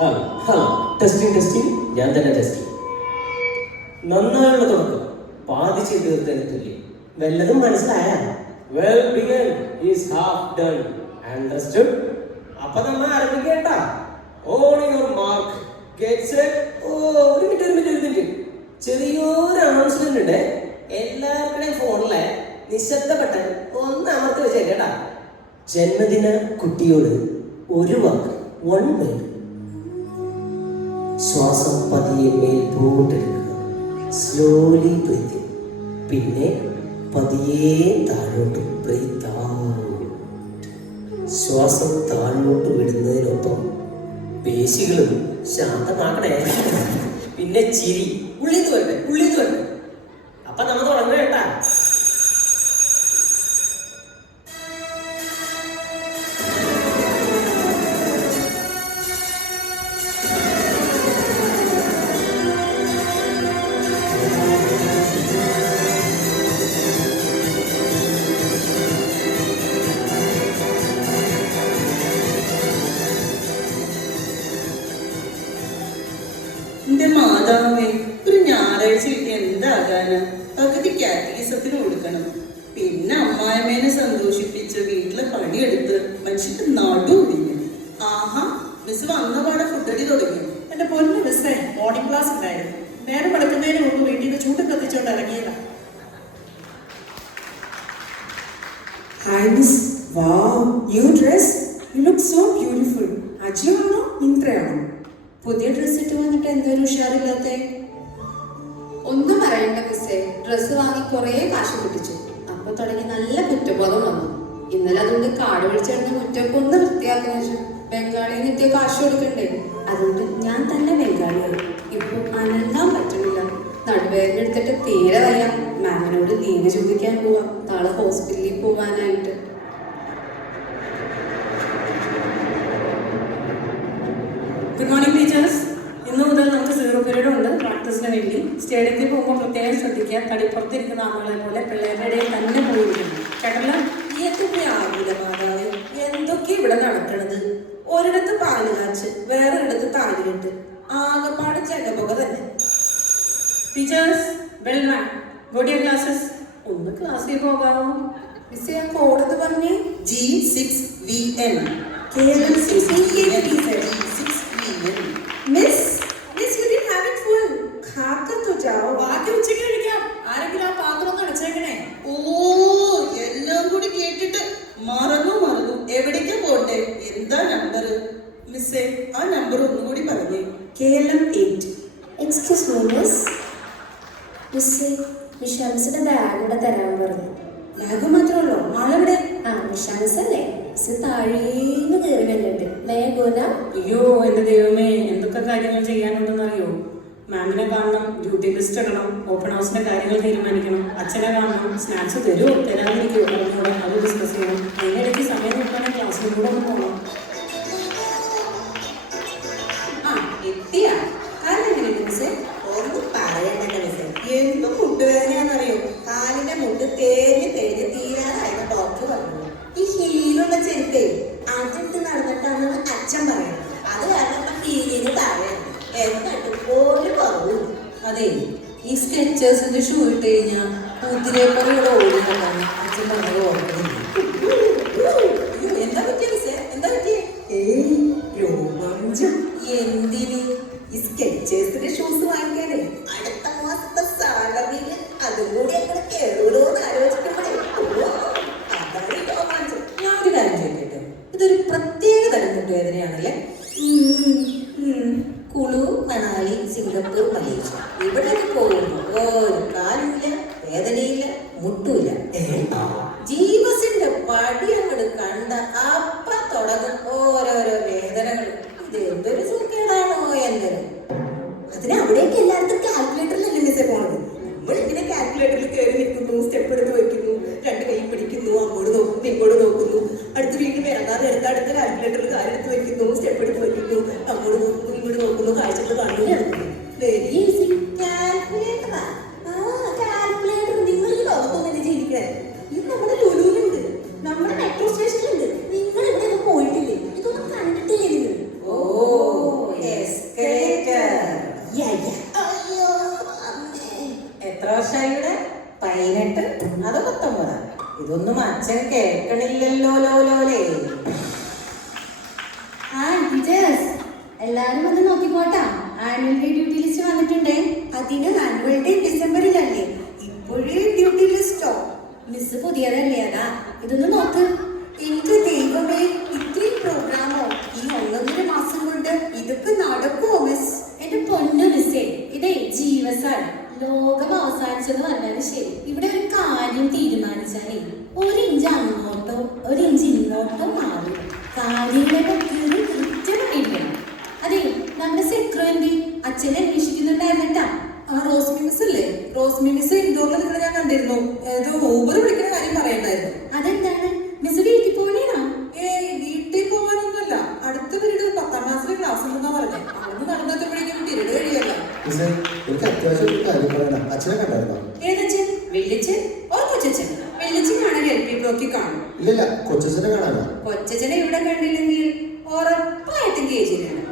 Hello hello testing testing ഞാൻ തന്നെ testing. നന്നായുള്ള തുടക്കം പാതിച്ച് തീർത്തതിന് തുല്യം. വല്ലതും മനസ്സിലായ well begun is half done. Understood? അപ്പൊ നമ്മൾ ആരംഭിക്കേണ്ട. On your mark get set. ഒരു മിനിറ്റ് ചെറിയൊരു അനൗൺസ്മെന്റ് ഉണ്ട്. എല്ലാവരുടെയും ഫോണിലെ നിശബ്ദ ബട്ടൺ ഒന്ന് അമർത്തി വെച്ചേക്കേട്ടാ. ജന്മദിന കുട്ടിയോട് ഒരു വാക്ക്, വൺ വേർഡ്. ശ്വാസം പതിയെ മേൽപോട്ടെടുക്കുക. Slowly breath. പിന്നെ പതിയെ താഴോട്ട് ബ്രീത്ത് ഔട്ട്. ശ്വാസം താഴോട്ട് വിടുന്നതിനൊപ്പം പേശികളും ശാന്തമാക്കണേ. പിന്നെ ചിരി ഉള്ളിന്ന് വരട്ടെ. അപ്പൊ നമ്മൾ തുടങ്ങേട്ടാ. എന്റെ മാതാവേ, ഒരു ഞായറാഴ്ച കിട്ടി എന്താകാന്? പകുതി കാറ്റഗിസത്തിന് കൊടുക്കണം. പിന്നെ അമ്മായിമ്മേനെ സന്തോഷിപ്പിച്ച് വീട്ടിലെ പണിയെടുത്ത് മനുഷ്യന്റെ നടു ഒടിഞ്ഞു. ആഹാ, മിസ് വന്നപാടെ ഫുഡടി തുടങ്ങി. എന്റെ പൊന്നു മിസ്സേ, മോർണിംഗ് ക്ലാസ് ഉണ്ടായിരുന്നു. നേരം വെളുക്കുന്നതിന് മുമ്പ് വീട്ടിൽ നിന്ന് ചൂട് കത്തിച്ചോണ്ട് ഇറങ്ങിയതാ. Hi Miss, wow, new dress. You look so beautiful. അജിയാണോ മിന്ത്രയാണോ? പുതിയ ഡ്രസ് ഇട്ട് വന്നിട്ട് എന്തൊരു ഉഷാറില്ലാത്ത? ഒന്നും പറയണ്ട മിസ്സേ, ഡ്രസ്സ് വാങ്ങി കുറേ കാശ് പൊട്ടിച്ചു. അപ്പൊ തുടങ്ങി നല്ല കുറ്റബോധം വന്നു. ഇന്നലെ അതുകൊണ്ട് കാട് പിടിച്ചിരുന്ന മുറ്റൊക്കെ ഒന്ന് വൃത്തിയാക്കുന്ന ശേഷം ബംഗാളിയിൽ നിത്യ കാശ് കൊടുക്കണ്ടേ. അതുകൊണ്ട് ഞാൻ തന്നെ ബംഗാളിയാണ്. ഇപ്പൊ അനങ്ങാൻ പറ്റുന്നില്ല. നടുവേദന എടുത്തിട്ട് തീരെ വയ്യ. മാമിനോട് ലീവ് ചോദിക്കാൻ പോവാം, നാളെ ഹോസ്പിറ്റലിൽ പോവാനായിട്ട്. Good morning teachers. ഇന്നു മുതൽ നമുക്ക് സീറോ പീരീഡ് ഉണ്ട് പ്രാക്ടീസിന് വേണ്ടി. സ്റ്റേഡിയത്തിൽ പോകുമ്പോൾ പ്രത്യേകം ശ്രദ്ധിക്കുക. തടിപ്പുറത്തിരിക്കുന്ന ആളുകളെ പോലെ പിള്ളേരുടെ ഇടയിൽ തന്നെ പോയിരിക്കുന്നു. കേട്ടല്ല? എന്തൊക്കെ ആവില്ല മാതാവ്, എന്തൊക്കെ ഇവിടെ നടക്കണത്? ഒരിടത്ത് പാല് കാച്ച്, വേറൊരിടത്ത് താലികെട്ട്, ആകെപ്പാട് ചെകപുക തന്നെ. Teachers, well man, go to your classes. ഒന്ന് ക്ലാസ്സിൽ പോകാമോ? മിസ്, ഞാൻ കോടതി പറഞ്ഞേ G6VN. Miss, you didn't have it full. ഖാക്കർ तो जाओ. ബാക്കി ഉച്ചയ്ക്ക് കഴിക്കാം. ആരെങ്കിലും ആ പാത്രം ഒന്ന് അടച്ചേക്കണേ. ഓ, എല്ലാം കൂടി കേട്ടിട്ട് മറന്നു. എവിടേക്കാ പോട്ടെ? എന്താ നമ്പർ? മിസ്സേ, ആ നമ്പർ ഒന്നുകൂടി പറഞ്ഞേ. KLM 8. എക്സ്ക്യൂസ് മീ മിസ്, മിസ്സാമിസിന്റെ ബാഗ് ഇവിടെ തരാൻ പറഞ്ഞു. ബാഗ് മാത്രമല്ലോ, ആളെവിടെ? ആ മിസ്സാമിസ് അല്ലേ? മിസ് താഴേന്ന് കയറി വരുന്നുണ്ട്. മേഘോന. അയ്യോ എന്റെ ദൈവമേ, എന്തൊക്കെ കാര്യങ്ങൾ ചെയ്യാനുണ്ടെന്ന് അറിയോ? മാമിനെ കാണണം, ഡ്യൂട്ടി ലിസ്റ്റ് ഇടണം, ഓപ്പൺ ഹൗസിന്റെ കാര്യങ്ങൾ തീരുമാനിക്കണം, അച്ഛനെ കാണണം, സ്നാക്സ് തരുമോ തരാതിരിക്കുമോ പറഞ്ഞോടെ അത് ഡിസ്കസ് ചെയ്യണം. അതിനിടയ്ക്ക് സമയം നോക്കാനും ക്ലാസ്സിലും കൂടെ ഒന്ന് പോകണം. ആ, എത്തിയാ? കാലെങ്ങനെയുണ്ട് മിസ്സേ? ഒന്നും പറയണ്ട മിസ്സേ, എന്തും മുട്ടുവേദനയാണെന്നറിയോ? കാലിന്റെ മുട്ട് തേഞ്ഞ് തീരാനായിരുന്നു ഡോക്ടർ പറഞ്ഞു. ഈ ഹീലുള്ള ചെരുപ്പേ അതിട്ട് നടന്നിട്ടാണ് അച്ഛൻ പറയുന്നത്. അത് കാരണം ഇപ്പൊ ഹീലിന് താഴെയാണ്. എന്നിട്ട് ഒരു കുറവും. അതെ, ഈ സ്കെച്ചേഴ്സിന്റെ ഷൂ ഇട്ട് കഴിഞ്ഞാൽ കുതിരേപ്പറി ഇവിടെ ഓടിയാണ് അച്ഛൻ പറഞ്ഞത് ഓർക്കുന്നില്ല. എന്താ പറ്റിയ മിസ്സേ? എന്താ പറ്റിയേ? രോമാഞ്ചം. എന്തിന്? ഈ സ്കെച്ചേഴ്സിന്റെ ഷൂസ് വാങ്ങിക്കാനേ അടുത്ത മാസത്തെ സാലറിയിൽ അതും കൂടി അങ്ങനെ കേറൂലോ എന്ന് ആലോചിക്കുമ്പോഴേ അതാണ് ഈ രോമാഞ്ചം. ഞാനൊരു കാര്യം ചോദിക്കട്ടെ, ഇതൊരു പ്രത്യേക തരം മുട്ടുവേദനയാണല്ലേ? കുളു, മണാലി, സിംഗപ്പൂർ, മലേഷ്യ ഇവിടെയൊക്കെ പോകുമ്പോ ഒരു കാലുമില്ല, വേദനയില്ല, മുട്ടുമില്ല. ജീവസിന്റെ പടി അങ്ങോട്ട് കണ്ട അപ്പ തുടങ്ങും ഓരോരോ വേദനകൾ. ഇത് എന്തൊരു സുഖേടാണോ എന്നൊരു. അതിന് അവിടേക്ക് എല്ലായിടത്തും കാൽക്കുലേറ്ററിലല്ലേ മിസ്സേ പോണത്? നമ്മൾ ഇങ്ങനെ കാൽക്കുലേറ്ററിൽ കയറി നിൽക്കുന്നു, സ്റ്റെപ്പ് എടുത്ത് വയ്ക്കുന്നു, രണ്ട് കൈ പിടിക്കുന്നു, അങ്ങോട്ട് നോക്കുന്നു, ഇങ്ങോട്ട് നോക്കുന്നു, അടുത്ത് വീണ്ടും ഇറങ്ങാതെ എടുത്ത് അടുത്ത കാൽക്കുലേറ്ററിൽ കാലെടുത്ത് വയ്ക്കുന്നു, സ്റ്റെപ്പ് എടുത്ത് വയ്ക്കുന്നു, അങ്ങോട്ട് നോക്കുന്നു, ഇങ്ങോട്ട് നോക്കുന്നു, കാഴ്ചകൾ കാണുന്നു. Very easy. കാൽക്കുലേറ്ററാ? ആ, കാൽക്കുലേറ്റർ. നിങ്ങൾ ഈ ലോകത്തൊന്നും ജീവിക്കണേ. ഇത് നമ്മുടെ ലുലുവിലുണ്ട്, നമ്മുടെ മെട്രോ സ്റ്റേഷനിലുണ്ട്. നിങ്ങൾ ഇവിടെ പോയിട്ടില്ലേ? ഇതൊന്നും കണ്ടിട്ടില്ലേ നിങ്ങൾ? ഓ, ഇതൊന്നും അച്ഛൻ കേൾക്കണില്ലല്ലോ ലോലോലേ. ടീച്ചേഴ്സ് എല്ലാരും ഒന്ന് നോക്കിക്കോട്ടാ. ആനുവൽ ഡേ ഡ്യൂട്ടി ലിസ്റ്റ് വന്നിട്ടുണ്ടേ. അതിന് ആനുവൽ ഡേ ഡിസംബറിലല്ലേ, ഇപ്പോഴേ ഡ്യൂട്ടി ലിസ്റ്റോ? മിസ് പുതിയതല്ലേ അതാ. ഇതൊന്ന് നോക്ക്. എന്റെ ദൈവമേ, ഇത്രയും പ്രോഗ്രാമോ ഈ 1.5 മാസം കൊണ്ട്? ഇതൊക്കെ നടക്കുമോ മിസ്? എന്റെ പൊന്നു മിസ്സേ, ഇതേ ജീവസാണ്. ലോകം അവസാനിച്ചെന്ന് പറഞ്ഞാലും ശരി, ഇവിടെ ഒരു കാര്യം തീരുമാനിച്ചാലേ 1 ഇഞ്ച് അങ്ങോട്ടോ 1 ഇഞ്ച് ഇങ്ങോട്ടോ മാറും. കാര്യങ്ങളൊക്കെ കൃത്യമായിരിക്കണം. അതെ, നമ്മുടെ സെക്രട്ടറി അച്ഛനെ അന്വേഷിക്കുന്നുണ്ടായിരുന്നട്ടാ. ആ റോസ്മി മിസ് അല്ലേ? റോസ്മി മിസ് ഇൻഡോറിൽ നിൽക്കുന്ന ഞാൻ കണ്ടിരുന്നു. ഏതോ ഊബർ വിളിക്കുന്ന കാര്യം പറയണ്ടായിരുന്നു. അതെന്താണ് മിസ് വീട്ടിൽ പോണേനാ? വീട്ടിൽ പോകാനൊന്നുമല്ല, അടുത്ത പീരീഡ് 10ാം ക്ലാസ്സിലെ ക്ലാസ് ഉണ്ടെന്നാ പറഞ്ഞേ. അവിടുന്ന് നടന്നെത്തുമ്പോഴേക്കും പീരീഡ് കഴിയല്ല. എനിക്ക് അത്യാവശ്യം ഒരു കാര്യം പറയണം. അച്ഛനെ കണ്ടായിരുന്നോ? ഏതച്ഛൻ? വെള്ളിച്ചൻ? ഓ കൊച്ചച്ഛൻ. വെള്ളിച്ചനാണെങ്കിൽ LP ബ്ലോക്കിൽ കാണും. ഇല്ലില്ല, കൊച്ചച്ഛനെ കാണാനോ? കൊച്ചച്ഛനെ ഇവിടെ കണ്ടില്ലെങ്കിൽ ഉറപ്പായിട്ടും കേജിലാണ്.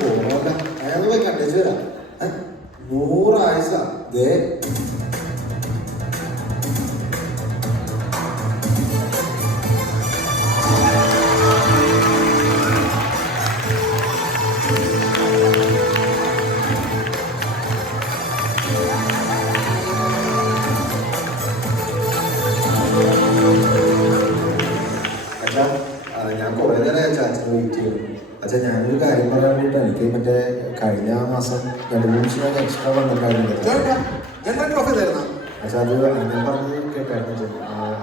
പോണോല്ല, അയാൾ പോയി കണ്ടേച്ചു വരാം. 100 ആയുസ. ദേ ഞാൻ കുറെ നേരം ചാച്ചന് വെയിറ്റ് ചെയ്യുന്നു. അച്ഛാ, ഞാനൊരു കാര്യം പറയാൻ വേണ്ടിയിട്ട് എനിക്ക് മറ്റേ കഴിഞ്ഞ മാസം 2-3 ദിവസം എക്സ്ട്രാ വന്നിട്ടുണ്ടായിരുന്നു. അച്ഛാ, അത് അങ്ങനെ പറഞ്ഞ് കേട്ടായിരുന്നു.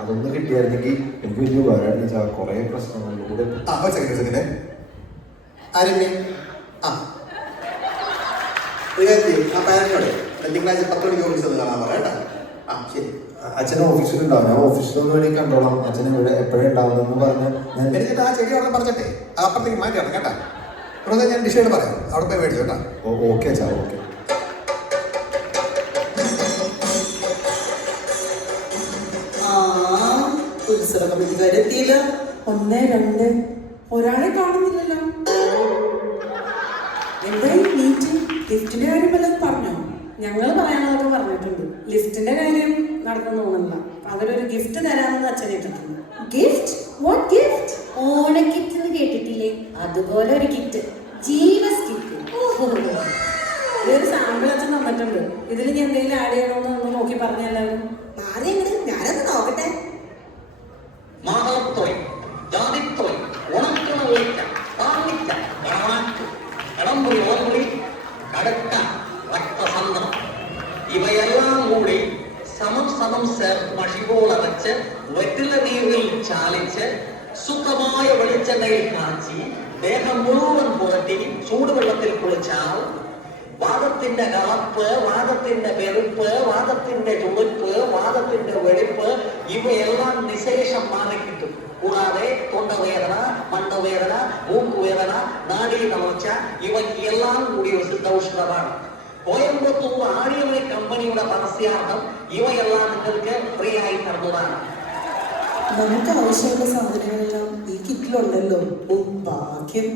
അതൊന്ന് കിട്ടിയായിരുന്നെങ്കിൽ എനിക്ക് വലിയ ഉപകാരമായിരുന്നു വെച്ചാൽ കുറെ പ്രശ്നങ്ങളിലൂടെ. അച്ഛൻ ഓഫീസിലുണ്ടാവും. ഞാൻ ഓഫീസിലൊന്നും വേണമെങ്കിൽ കണ്ടോളാം. അച്ഛൻ ഇവിടെ എപ്പോഴും ഉണ്ടാവുന്നെന്ന് പറഞ്ഞ് ഞാൻ ആ ചെടി അവിടെ പറഞ്ഞിട്ടെ അപ്പുറത്തേക്ക് മാറ്റിയാണ് കേട്ടാ. ഇവിടെ ഞാൻ ഡിഷൈഡ് പറയാം, അവിടെ പോയി മേടിച്ചു കേട്ടാ. ഓക്കെ അച്ഛാ, ഓക്കെ. ഉത്സവ കമ്മിറ്റിക്കാരെത്തിയില്ല. 1, 2 ഒരാളെ കാണുന്നില്ലല്ലോ. എന്തായി മീറ്റിംഗ്? ഗിഫ്റ്റിന്റെ കാര്യം വല്ലതും പറഞ്ഞോ? ഞങ്ങൾ പറയാനുള്ളതൊക്കെ പറഞ്ഞിട്ടുണ്ട്. ലിസ്റ്റിന്റെ കാര്യം നടക്കുന്നു തോന്നുന്നില്ല. അവരൊരു ഗിഫ്റ്റ് തരാമെന്ന് അച്ഛനിട്ടിട്ടുണ്ട്. ഗിഫ്റ്റ്? What gift? ഓണക്കിറ്റ് എന്ന് കേട്ടിട്ടില്ലേ? അതുപോലെ ഒരു കിറ്റ്, ജീവസ് കിറ്റ്. ഇതൊരു സാമ്പിൾ അച്ഛൻ തന്നിട്ടുണ്ട്. ഇതിൽ ഞാൻ എന്തെങ്കിലും ആഡ് ചെയ്യണമെന്ന് ഒന്ന് നോക്കി പറഞ്ഞല്ലായിരുന്നു. മാറി എങ്ങനെ? ഞാനത് നോക്കട്ടെ. മാതൃത്വം, ജാതിത്വം, ഉണക്കണ ഒഴിക്ക, താങ്ങിക്ക, കാണാക്ക്, കടമ്പുരി ഓർമ്മി, കടക്ക, രക്തസന്ധം, ഇവയെല്ലാം കൂടി സമം ചേർത്ത് മഷിപോളടച്ച് വെറ്റില നീരിൽ ചാലിച്ച് സുഖമായ വെളിച്ചെണ്ണയിൽ കാച്ചി ദേഹം മുഴുവൻ പുരട്ടി ചൂടുവെള്ളത്തിൽ കുളിച്ചാൽ വാദത്തിന്റെ കളപ്പ്, വാദത്തിന്റെ വെറുപ്പ്, വാദത്തിന്റെ ചുടുപ്പ്, വാദത്തിന്റെ വെടിപ്പ് ഇവയെല്ലാം നിശേഷം മാറിക്കിട്ടും. കൂടാതെ തൊണ്ടവേദന, മണ്ടവേദന, മൂക്കുവേദന, നാഡീ തളർച്ച ഇവയെല്ലാം കൂടി ഒരു സിദ്ധൌഷധമാണ്. കോയമ്പത്തൂർ ആര്യവരി കമ്പനിയുടെ പരസ്യാർത്ഥം ഇവയെല്ലാം നിങ്ങൾക്ക് ഫ്രീ ആയി തരുന്നതാണ്. നമുക്ക് ആവശ്യമുള്ള സാധനങ്ങളെല്ലാം ഈ കിറ്റിലുണ്ടല്ലോ. ഭാഗ്യം.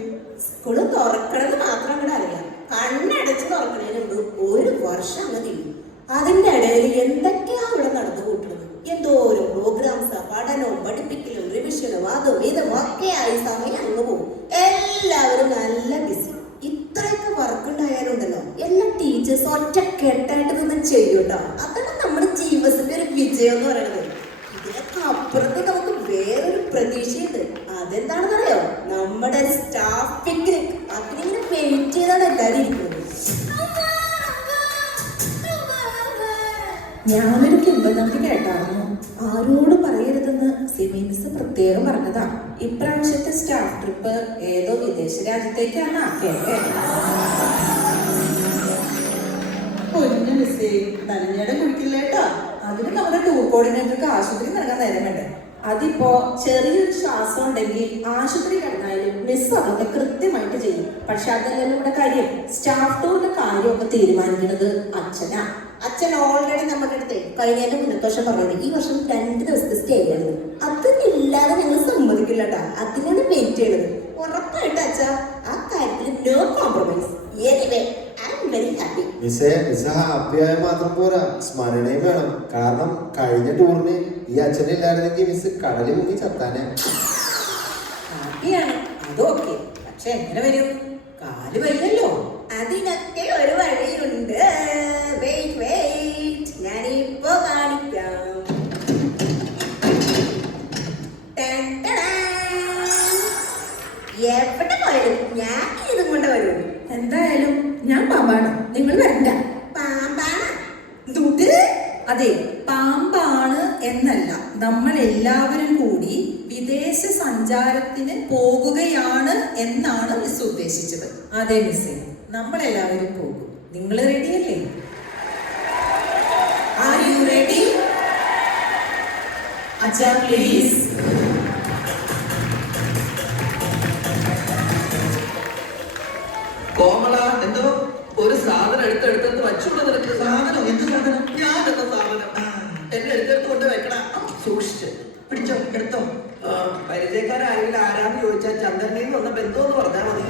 സ്കൂള് തുറക്കണത് മാത്രം കൂടെ അറിയാം. കണ്ണടച്ച് തുറക്കണതിന് മുമ്പ് 1 വർഷം അങ്ങ് തീരും. അതിന്റെ ഇടയിൽ എന്തൊക്കെയാ ഇവിടെ നടന്നു കൂട്ടുന്നത്? എന്തോരോ പ്രോഗ്രാംസാ, പഠനവും പഠിപ്പിക്കലും റിവിഷനും അതും ഇതും ഒക്കെയായി സമയം അങ്ങ് പോകും. എല്ലാവരും നല്ല ബിസി. ഇത്രയൊക്കെ വർക്ക് ഉണ്ടായാലുണ്ടല്ലോ, എല്ലാ ടീച്ചേഴ്സ് ഒറ്റക്കെട്ടായിട്ട് നിന്ന് ചെയ്യൂട്ടോ. അതാണ് നമ്മുടെ ജീവസിന്റെ ഒരു വിജയം എന്ന് പറയുന്നത്. ഇതിനൊക്കെ അപ്പുറത്ത് നമുക്ക് വേറൊരു പ്രതീക്ഷയുണ്ട്. അതെന്താണെന്നറിയോ? നമ്മുടെ സ്റ്റാഫ് പിക്നിക്. അതിനിങ്ങനെ വെയിറ്റ് ചെയ്താണ് എല്ലാവരും ഇരിക്കുന്നത്. ഞാനൊരു കിംവദന്തി കേട്ടായിരുന്നു. ആരോട് പറയരുതെന്ന് സിമി മിസ് പ്രത്യേകം പറഞ്ഞതാ. ഇപ്രാവശ്യത്തെ സ്റ്റാഫ് ട്രിപ്പ് ഏതോ വിദേശ രാജ്യത്തേക്കാണ് കേട്ടെ. പൊന്നു മിസ്സേ, നനഞ്ഞയുടെ കുടിക്കില്ലേട്ടാ. അതിന് നമ്മുടെ ടൂർ കോർഡിനേറ്റർക്ക് ആശുപത്രി നൽകാൻ നേരം വേണ്ടേ? അതിപ്പോ ചെറിയൊരു ശ്വാസം ഉണ്ടെങ്കിൽ ആശുപത്രി കിടന്നാലും മിസ് അതൊക്കെ കൃത്യമായിട്ട് ചെയ്യും. പക്ഷെ അതല്ലേ കാര്യം. സ്റ്റാഫ് ടൂറിന്റെ കാര്യമൊക്കെ തീരുമാനിക്കുന്നത് അച്ഛനാ. അച്ഛൻ ഓൾറെഡി നമ്മുടെ അടുത്ത് കഴിഞ്ഞതിന്റെ മുന്നത്തെ വർഷം പറഞ്ഞോളൂ, ഈ വർഷം 2 ദിവസത്തെ സ്റ്റേ ആയിരുന്നു. അതിനില്ലാതെ ഞങ്ങൾ സമ്മതിക്കില്ല കേട്ടാ. അതിനാണ് വെയിറ്റ് ചെയ്യണത്. ഉറപ്പായിട്ട് അച്ഛാ, ആ കാര്യത്തിൽ no compromise. Anyway, I am very happy. മിസ്സേ ഹാപ്പിയായ മാത്രം പോരാ, സ്മരണയും വേണം. കാരണം കഴിഞ്ഞ ടൂറിന് ഈ അച്ഛനില്ലായിരുന്നെങ്കിൽ മിസ് കടലിൽ മുങ്ങി ചത്താനെ. ഹാപ്പിയാണ്, അതൊക്കെ. പക്ഷെ എങ്ങനെ വരും? കാല് വരില്ലല്ലോ. അതിനൊക്കെ ഒരു വഴിയുണ്ട്. വെയിറ്റ്, ഞാനിപ്പോ കാണിക്കാം. എവിടെ പോയാലും ഞാൻ ഇതും കൊണ്ട് വരും. എന്തായാലും ഞാൻ പാമ്പാണ്, നിങ്ങൾ വരണ്ട. പാമ്പാണ്? അതെ, പാമ്പാണ് എന്നല്ല, നമ്മൾ എല്ലാവരും കൂടി വിദേശ സഞ്ചാരത്തിന് പോകുകയാണ് എന്നാണ് മിസ് ഉദ്ദേശിച്ചത്. അതെ മിസ്സേ, നമ്മളെല്ലാവരും പോകും. നിങ്ങൾ റെഡിയല്ലേ? Are you ready? അച്ഛാ പ്ലീസ്. കോമള എന്തോ ഒരു സാധനം എടുത്തെടുത്ത് വച്ചുകൊണ്ട് നിനക്ക്. സാധനം? എന്ത് സാധനം? ഞാൻ എന്ന സാധനം എന്നെ എടുത്തെടുത്ത് കൊണ്ട് വെക്കണം. സൂക്ഷിച്ച് പിടിച്ചോ, എടുത്തോ. പരിചയക്കാരാരെങ്കിലും ആരാന്ന് ചോദിച്ചാൽ ചന്ദ്രനിൽ നിന്ന് വന്ന ബന്ധം എന്ന് പറഞ്ഞാൽ മതി.